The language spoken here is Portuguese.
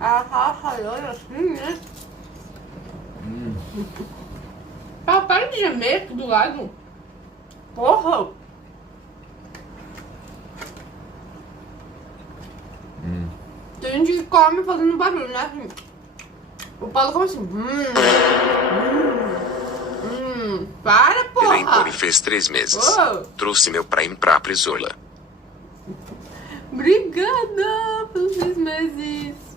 Olha assim, né? Para de gemer aqui do lado. Porra! Tem gente que come fazendo barulho, né? Assim. O Paulo come assim. Para, porra! Elaine fez 3 meses. Trouxe meu prime pra Prisola. Obrigada pelos 3 meses.